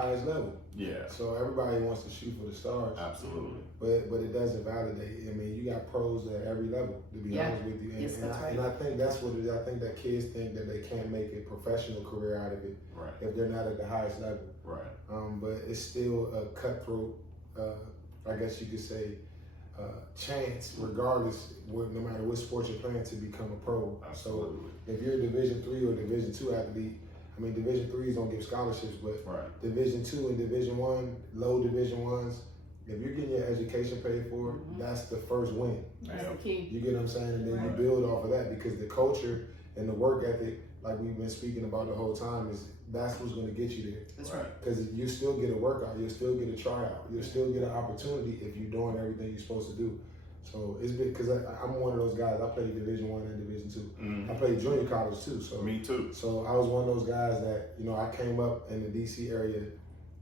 highest level. Yeah. So everybody wants to shoot for the stars. Absolutely. But it doesn't validate. I mean, you got pros at every level, to be honest with you. And I think that's what it is. I think that kids think that they can't make a professional career out of it if they're not at the highest level. Right. But it's still a cutthroat, I guess you could say, chance, regardless, no matter what sport you're playing, to become a pro. Absolutely. So if you're a Division III or Division II athlete, I mean, Division IIIs don't give scholarships, but Division II and Division I, low Division Is, if you're getting your education paid for, that's the first win. That's the key. You get what I'm saying? And then you build off of that, because the culture and the work ethic, like we've been speaking about the whole time, that's what's going to get you there. That's right. Because you still get a workout, you'll still get a tryout, you'll still get an opportunity if you're doing everything you're supposed to do. So it's been, because I'm one of those guys. I played Division I and Division II. I played junior college too. So me too. So I was one of those guys that, I came up in the DC area,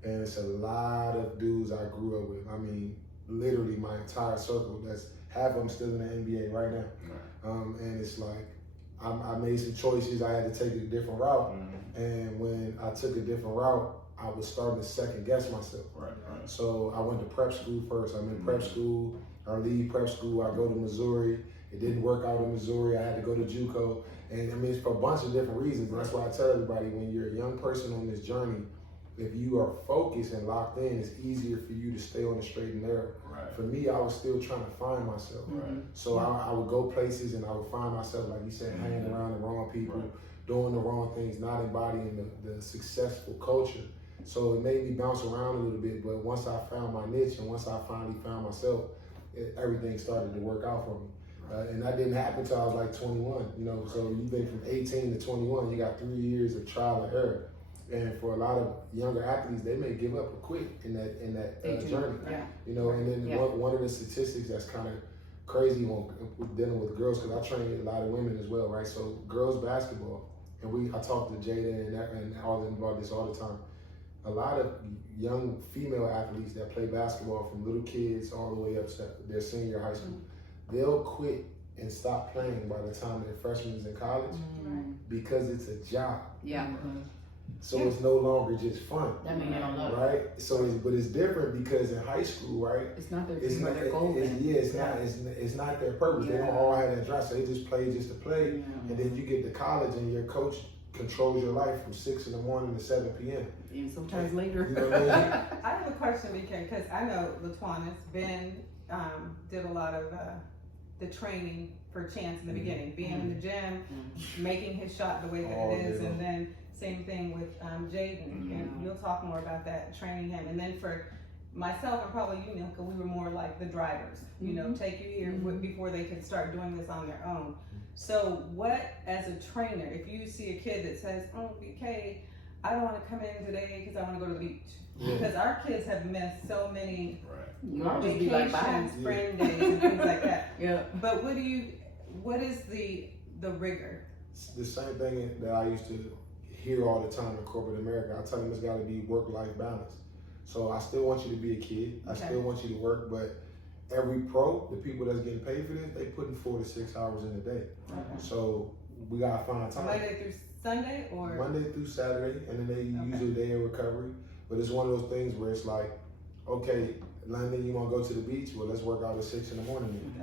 and it's a lot of dudes I grew up with. I mean, literally my entire circle. That's half of them still in the NBA right now. And it's like I made some choices. I had to take a different route, and when I took a different route, I was starting to second guess myself. So I went to prep school first. I'm in prep school. I leave prep school, I go to Missouri. It didn't work out in Missouri. I had to go to JUCO. And I mean, it's for a bunch of different reasons. That's why I tell everybody, when you're a young person on this journey, if you are focused and locked in, it's easier for you to stay on the straight and narrow. For me, I was still trying to find myself. So I would go places and I would find myself, like you said, hanging around the wrong people, doing the wrong things, not embodying the successful culture. So it made me bounce around a little bit. But once I found my niche and once I finally found myself, everything started to work out for me. And that didn't happen until I was like 21, so you've been from 18 to 21, you got 3 years of trial and error. And for a lot of younger athletes, they may give up or quit in that journey. And then one of the statistics that's kind of crazy when dealing with girls, because I train a lot of women as well, right? So girls basketball, and I talk to Jada and all of them about this all the time. A lot of young female athletes that play basketball, from little kids all the way up to their senior high school, they'll quit and stop playing by the time they're freshmen in college because it's a job. So it's no longer just fun. That means they don't love it. Right? So but it's different because in high school, right? It's not their dream or their goal. It's not their purpose. They don't all have that drive, so they just play just to play. And then you get to college and your coach controls your life from 6 in the morning to 7 p.m. And sometimes later. You know what I mean? I have a question, BK, because I know Latanis, Ben did a lot of the training for Chance in the beginning, being in the gym, making his shot the way that it is, and then same thing with Jaden, and you'll talk more about that, training him. And then for myself and probably you, Milka, we were more like the drivers, take you here before they could start doing this on their own. So what, as a trainer, if you see a kid that says, oh, BK, I don't want to come in today because I want to go to the beach. Because our kids have missed so many vacations, spring days, and things like that. But what is the rigor? It's the same thing that I used to hear all the time in corporate America. I tell them it's got to be work-life balance. So I still want you to be a kid. I still want you to work, but every pro, the people that's getting paid for this, they putting 4 to 6 hours in a day. So we gotta find time. Monday through Sunday, or Monday through Saturday, and then they use a day of recovery. But it's one of those things where it's like, okay, London, you want to go to the beach? Well, let's work out at 6 in the morning.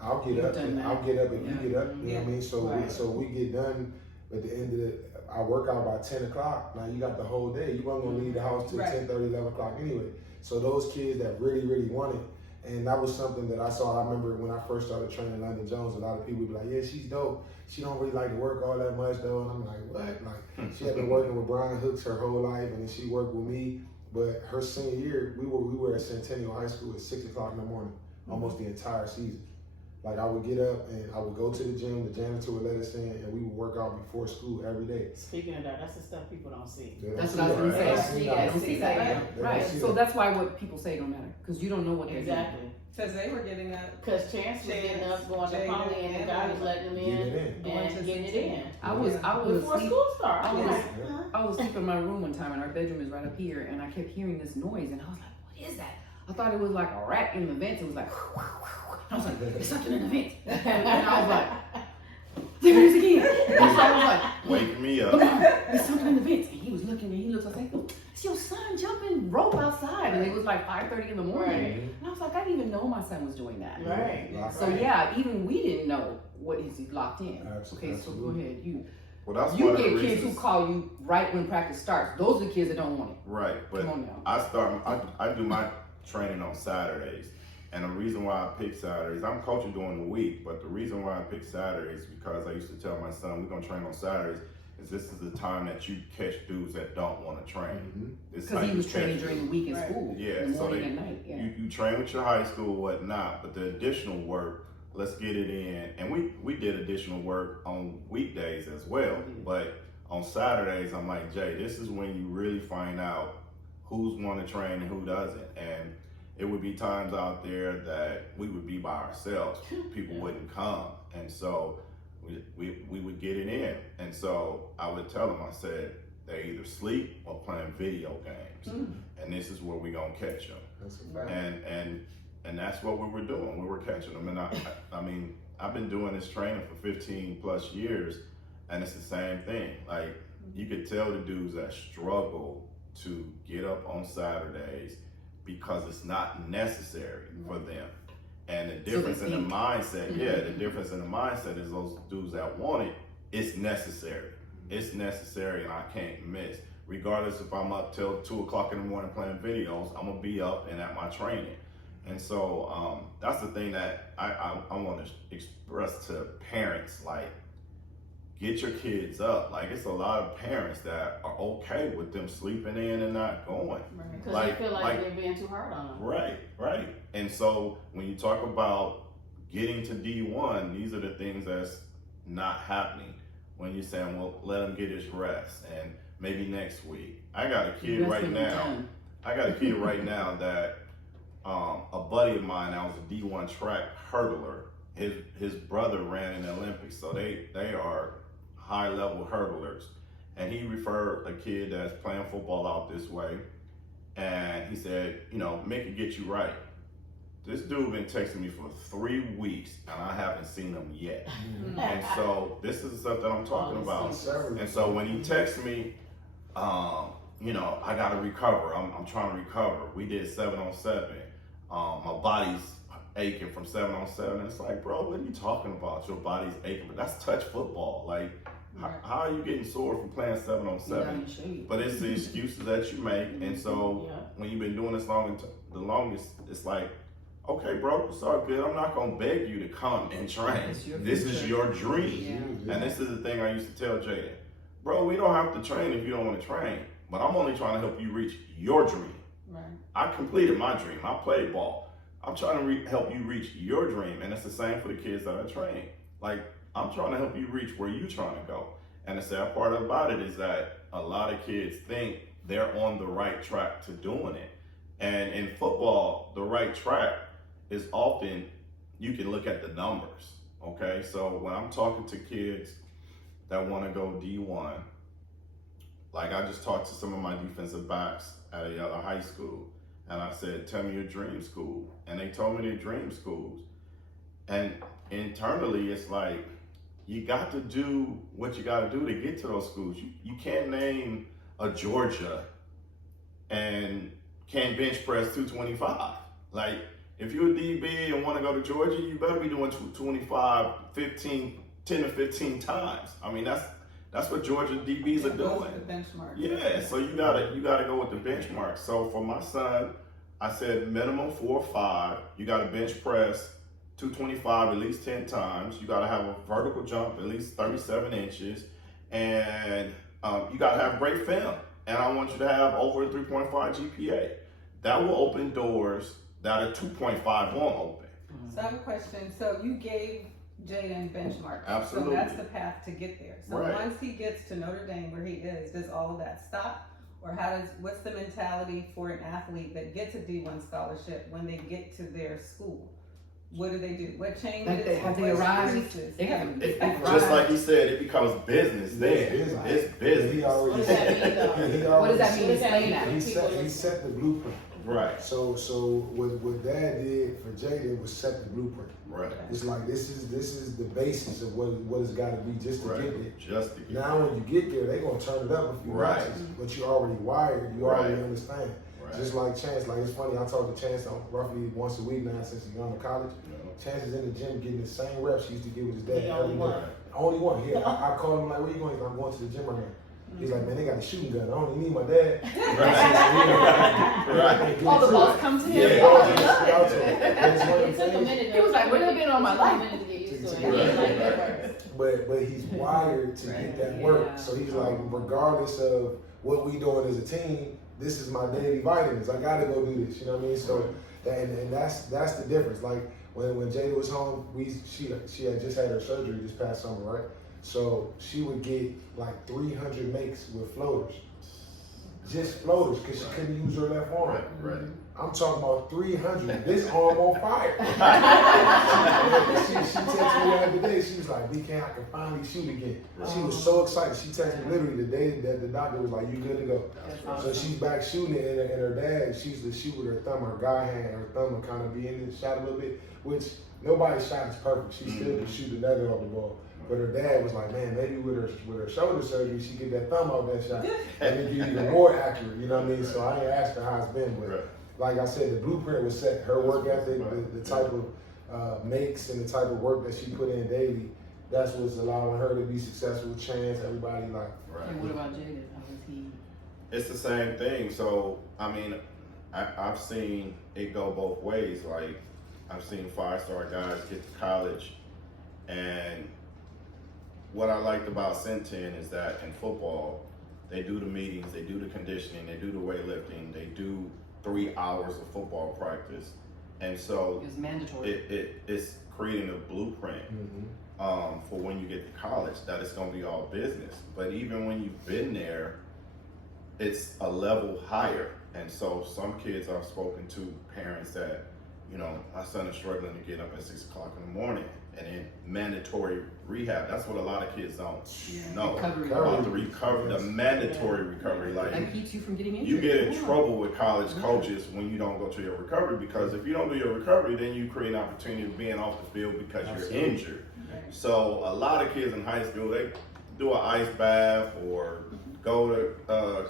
I'll get up. I'll get up if you get up. You know what I mean? So we get done at the end of I work out by 10 o'clock. Now you got the whole day. You weren't gonna leave the house till 10:30, 11 o'clock anyway. So those kids that really, really want it, and that was something that I saw. I remember when I first started training London Jones, a lot of people would be like, yeah, she's dope. She don't really like to work all that much though. And I'm like, what? Like, she had been working with Brian Hooks her whole life, and then she worked with me. But her senior year, we were at Centennial High School at 6 o'clock in the morning, almost the entire season. Like, I would get up and I would go to the gym, the janitor would let us in, and we would work out before school every day. Speaking of that, that's the stuff people don't see. That's what I was going to say. They don't see that. Right. So that's why what people say don't matter, because you don't know what they're doing. Because they were getting up. Because Chance was getting up, going to Pony, and the guy was letting them in and getting it in. I was before school started. I was sleeping in my room one time, and our bedroom is right up here, and I kept hearing this noise, and I was like, what is that? I thought it was like a rat in the vents. It was like, I was like, there's something in the vents. And I was like, There it is again. And so I was like, wake me up. Lamar, there's something in the vents. And he was looking and he looked, I was like, it's your son jumping rope outside. And it was like 5:30 in the morning. Right. And I was like, I didn't even know my son was doing that. Right. So yeah, even we didn't know what is he locked in. Absolutely. Okay, so go ahead. Well, that's You one of the get kids reasons. who call you right when practice starts. Those are the kids that don't want it. Right, but Come on now. I do my training on Saturdays. And the reason why I pick Saturdays, I'm coaching during the week, but the reason why I pick Saturdays is because I used to tell my son, we're gonna train on Saturdays, is this is the time that you catch dudes that don't want to train. Because he was training during the week in school. Yeah, in the so morning and night. Yeah. you train with your high school, whatnot, but the additional work, let's get it in. And we did additional work on weekdays as well, but on Saturdays, I'm like, Jay, this is when you really find out who's want to train and who doesn't. And it would be times out there that we would be by ourselves. People wouldn't come. And so we would get it in. And so I would tell them, I said, they either sleep or playing video games. And this is where we're going to catch them. That's a fact. And that's what we were doing. We were catching them. And I mean, I've been doing this training for 15 plus years, and it's the same thing. Like, you could tell the dudes that struggle to get up on Saturdays because it's not necessary for them. And the difference in the mindset, the difference in the mindset is those dudes that want it, it's necessary. It's necessary and I can't miss. Regardless if I'm up till 2 o'clock in the morning playing videos, I'm gonna be up and at my training. And so that's the thing that I want to express to parents, like, get your kids up. Like, it's a lot of parents that are okay with them sleeping in and not going. Because they feel like they're being too hard on them. Right. And so when you talk about getting to D1, these are the things that's not happening. When you're saying, well, let him get his rest and maybe next week. I got a kid right now. That a buddy of mine that was a D1 track hurdler. His brother ran in the Olympics, so they are high level hurdlers. And he referred a kid that's playing football out this way, and he said, Mickey, get you right. This dude been texting me for 3 weeks, and I haven't seen him yet. And so this is the stuff that I'm talking about. And so when he texts me, I gotta recover. I'm trying to recover. We did 7-on-7. My body's aching from 7-on-7. It's like, bro, what are you talking about? Your body's aching, but that's touch football. Like, how are you getting sore from playing 7-on-7? But it's the excuses that you make. And so when you've been doing this the longest, it's like, okay, bro, it's all good. I'm not gonna beg you to come and train. This is your dream. And this is the thing I used to tell Jaden. Bro, we don't have to train if you don't want to train. But I'm only trying to help you reach your dream. Right. I completed my dream. I played ball. I'm trying to help you reach your dream. And it's the same for the kids that I train. Like, I'm trying to help you reach where you're trying to go. And the sad part about it is that a lot of kids think they're on the right track to doing it. And in football, the right track is often, you can look at the numbers, okay? So when I'm talking to kids that want to go D1, like I just talked to some of my defensive backs at a high school, and I said, tell me your dream school. And they told me their dream schools. And internally, it's like, you got to do what you got to do to get to those schools. You can't name a Georgia and can't bench press 225. Like, if you're a DB and want to go to Georgia, you better be doing 225, 10 to 15 times. I mean, that's what Georgia DBs are doing. The benchmark. Yeah, so you gotta go with the benchmark. So for my son, I said minimum 4 or 5. You gotta bench press 225 at least 10 times. You gotta have a vertical jump at least 37 inches, and you gotta have great film. And I want you to have over a 3.5 GPA. That will open doors that a 2.5 won't open. So I have a question. So you gave Jaden benchmark. Absolutely. So that's the path to get there. So Right. once he gets to Notre Dame where he is, does all of that stop? Or what's the mentality for an athlete that gets a D1 scholarship when they get to their school? What do they do? What changes? Have they What arrived? increases? They haven't. Just like he said, it becomes business there. It's business. He already What does that mean, though? What does that mean? What does that Explain mean? that. He set the blueprint. Right. So what Dad did for Jaden was set the blueprint. Right. It's like this is the basis of what it's got to be just to get there. Just to get now when you get there, they're gonna turn it up a few notches, but you already wired. You already understand. Right. Just like Chance, like it's funny. I talk to Chance roughly once a week now since he's gone to college. Chance is in the gym getting the same reps he used to get with his dad. The only one. Only one. Yeah, I called him like, "Where you going?" He's like, "I'm going to the gym right now." He's like, "Man, they got a shooting gun. I don't even need my dad." All the balls come to him. Yeah, It took a minute. He was like, "Where they been all my life?" A minute to get used to it. He didn't like that first. But he's wired to get that work. Yeah. So he's like, regardless of what we doing as a team, this is my daily vitamins. I gotta go do this. You know what I mean? So and that's the difference. Like when Jada was home, she had just had her surgery this past summer, right? So she would get like 300 makes with floaters. Just floaters, because she couldn't use her left arm. Right. I'm talking about 300. This arm on fire. she texted me the other day. She was like, BK, I can finally shoot again. She was so excited. She texted me literally the day that the doctor was like, you good to go. So she's back shooting it, and her dad, she used to shoot with her thumb. Her guy hand, her thumb would kind of be in the shot a little bit, which nobody's shot is perfect. She still can shoot the nugget off the ball. But her dad was like, man, maybe with her shoulder surgery, she get that thumb out that shot. And it get even more accurate, you know what I mean? So I ain't asked her how it's been, but like I said, the blueprint was set. Her work ethic, the type of makes and the type of work that she put in daily, that's what's allowing her to be successful. Chance, everybody like. And what about Jada? How was he? It's the same thing. So, I mean, I've seen it go both ways. Like, I've seen 5-star guys get to college, and what I liked about Centen is that in football, they do the meetings, they do the conditioning, they do the weightlifting, they do 3 hours of football practice. And so It's mandatory. it's creating a blueprint for when you get to college that it's going to be all business. But even when you've been there, it's a level higher. And so some kids I've spoken to, parents that, you know, my son is struggling to get up at 6 o'clock in the morning, and then mandatory rehab. That's what a lot of kids don't know Recovery. about the recovery, the mandatory recovery. That keeps you from getting injured. You get in trouble with college coaches when you don't go to your recovery, because if you don't do your recovery, then you create an opportunity of being off the field because you're injured. So a lot of kids in high school, they do an ice bath or go to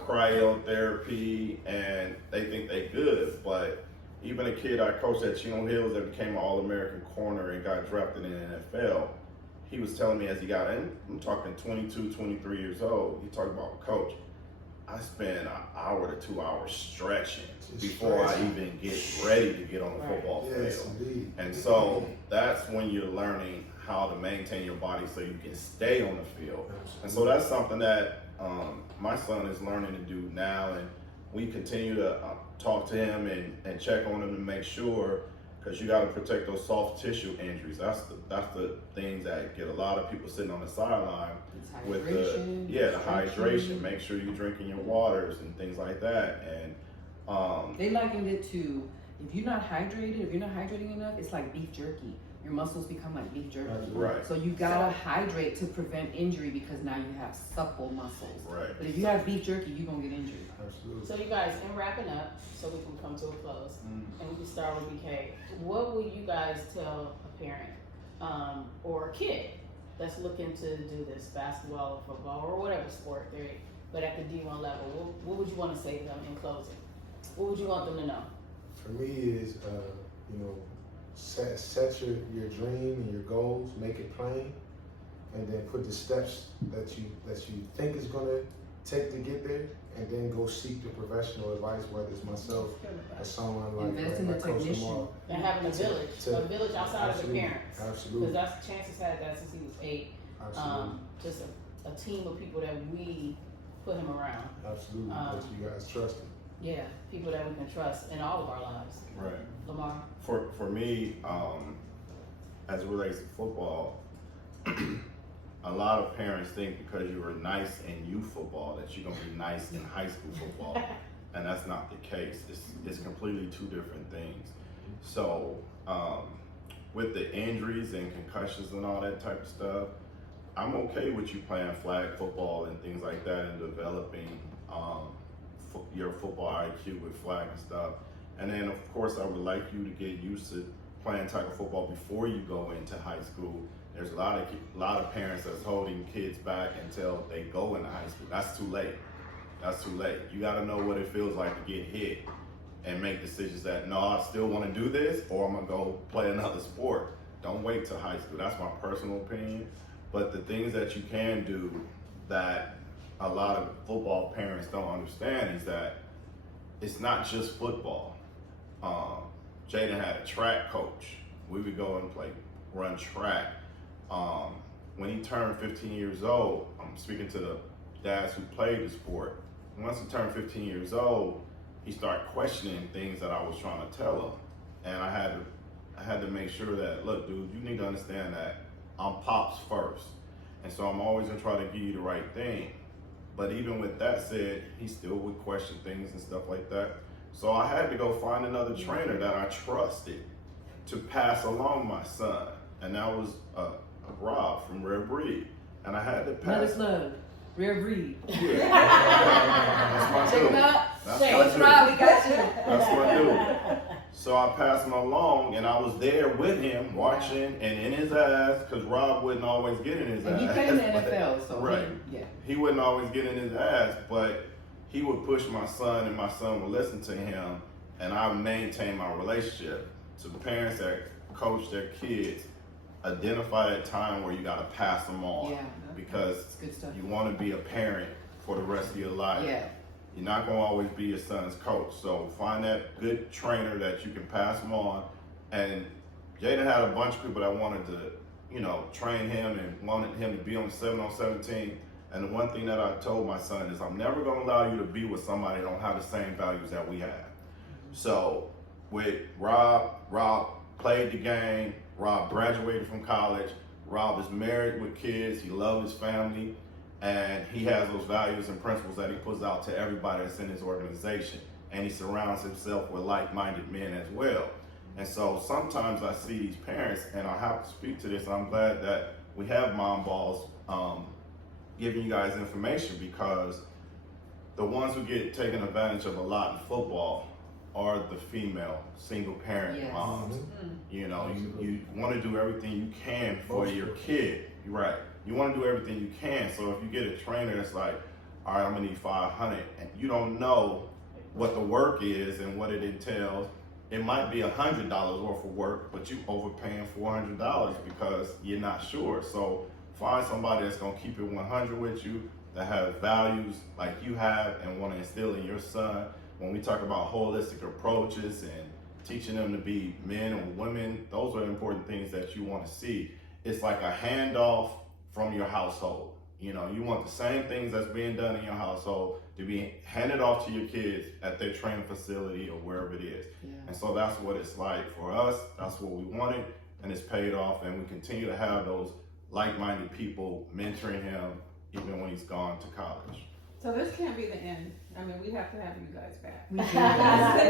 cryotherapy, and they think they good. But even a kid I coached at Chino Hills that became an All-American corner and got drafted in the NFL, he was telling me as he got in, I'm talking 22, 23 years old, he talked about, coach, I spend an hour to 2 hours stretching before I even get ready to get on the football field. Yes, indeed. And so that's when you're learning how to maintain your body so you can stay on the field. And so that's something that my son is learning to do now, and we continue to talk to him and check on him to make sure, because you got to protect those soft tissue injuries. That's the things that get a lot of people sitting on the sideline with the hydration. Make sure you're drinking your waters and things like that. And they likened it to, if you're not hydrating enough, it's like beef jerky. Your muscles become like beef jerky. Right. So you gotta hydrate to prevent injury, because now you have supple muscles. Right. But if you have beef jerky, you're gonna get injured. Absolutely. So you guys, in wrapping up, so we can come to a close, and we can start with BK. What would you guys tell a parent or a kid that's looking to do this, basketball or football or whatever sport they're in, but at the D1 level? What would you want to say to them in closing? What would you want them to know? For me, is set your dream and your goals, make it plain, and then put the steps that you think is gonna take to get there, and then go seek the professional advice, whether it's myself or someone Invest in like the Coach technician. Lamar. And having a village outside of the parents. Absolutely. Because that's Chance's had that since he was 8. Absolutely. Just a team of people that we put him around. Absolutely. That you guys trust him. Yeah, people that we can trust in all of our lives. Right. Lamar? For me, as it relates to football, a lot of parents think because you were nice in youth football that you're gonna be nice in high school football, and that's not the case. It's completely two different things. So with the injuries and concussions and all that type of stuff, I'm okay with you playing flag football and things like that and developing your football IQ with flag and stuff. And then of course I would like you to get used to playing tackle football before you go into high school. There's a lot of parents that's holding kids back until they go into high school. That's too late. That's too late. You got to know what it feels like to get hit and make decisions that, no, I still want to do this, or I'm going to go play another sport. Don't wait till high school. That's my personal opinion. But the things that you can do that a lot of football parents don't understand is that it's not just football. Jaden had a track coach. We would go and run track. When he turned 15 years old, I'm speaking to the dads who played the sport. Once he turned 15 years old, he started questioning things that I was trying to tell him. And I had to make sure that, look, dude, you need to understand that I'm pops first. And so I'm always gonna try to give you the right thing. But even with that said, he still would question things and stuff like that. So I had to go find another trainer that I trusted to pass along my son. And that was Rob from Rare Breed. And I had to pass. Love, Rare Breed. Yeah. That's my Check dude. him out. That's Check my Coach dude. Rob, we got you. That's my dude. So I passed him along, and I was there with him, watching and in his ass, because Rob wouldn't always get in his And ass. he played in the NFL, so Right. He wouldn't always get in his ass, but he would push my son, and my son would listen to him, and I maintained my relationship. So the parents that coach their kids, identify a time where you got to pass them on, Yeah. because It's good stuff. you want to be a parent for the rest of your life. Yeah. You're not going to always be your son's coach. So find that good trainer that you can pass them on. And Jaden had a bunch of people that wanted to, train him and wanted him to be on the 7-on-17. And the one thing that I told my son is, I'm never going to allow you to be with somebody that don't have the same values that we have. So with Rob played the game. Rob graduated from college. Rob is married with kids. He loves his family. And he has those values and principles that he puts out to everybody that's in his organization. And he surrounds himself with like-minded men as well. And so sometimes I see these parents, and I have to speak to this. I'm glad that we have Mom Ballz giving you guys information, because the ones who get taken advantage of a lot in football are the female single parent Yes. moms. You want to do everything you can for your kid. You're right. You want to do everything you can. So if you get a trainer that's like, all right, I'm gonna need $500, and you don't know what the work is and what it entails, it might be $100 worth of work, but you overpaying $400 because you're not sure. So find somebody that's gonna keep it 100 with you, that have values like you have and want to instill in your son. When we talk about holistic approaches and teaching them to be men and women, those are the important things that you want to see. It's like a handoff from your household. You want the same things that's being done in your household to be handed off to your kids at their training facility or wherever it is. Yeah. And so that's what it's like for us. That's what we wanted, and it's paid off. And we continue to have those like-minded people mentoring him even when he's gone to college. So this can't be the end. I mean, we have to have you guys back. We do.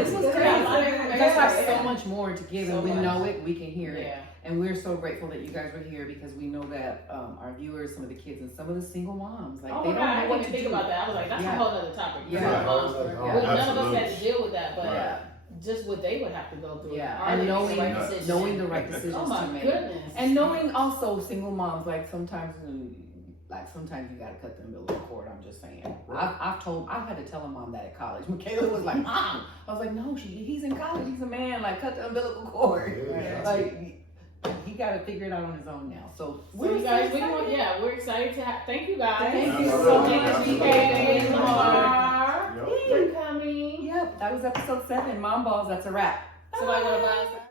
This was crazy. You guys have so much more to give, and we know it, we can hear it. Yeah. And we're so grateful that you guys were here, because we know that our viewers, some of the kids, and some of the single moms, like, Oh they my don't God, I know didn't what even to think do. about that. I was like, that's Yeah. a whole other topic. Yeah. None of us had to deal with that, but Yeah. just what they would have to go through. Yeah, Are and they knowing making the right decisions? knowing the right decisions Oh my to make. goodness. And knowing also single moms, like sometimes you gotta cut the umbilical cord. I'm just saying. I had to tell a mom that at college. Michaela was like, Mom. I was like, no, he's in college. He's a man. Like, cut the umbilical cord. Yeah. Like, he got to figure it out on his own now. So So you guys, we're excited to thank you guys. Thank you so much, much. BK and Lamar, Yep. for coming. Yep, that was episode 7. Mom Ballz. That's a wrap. Somebody want to buy us?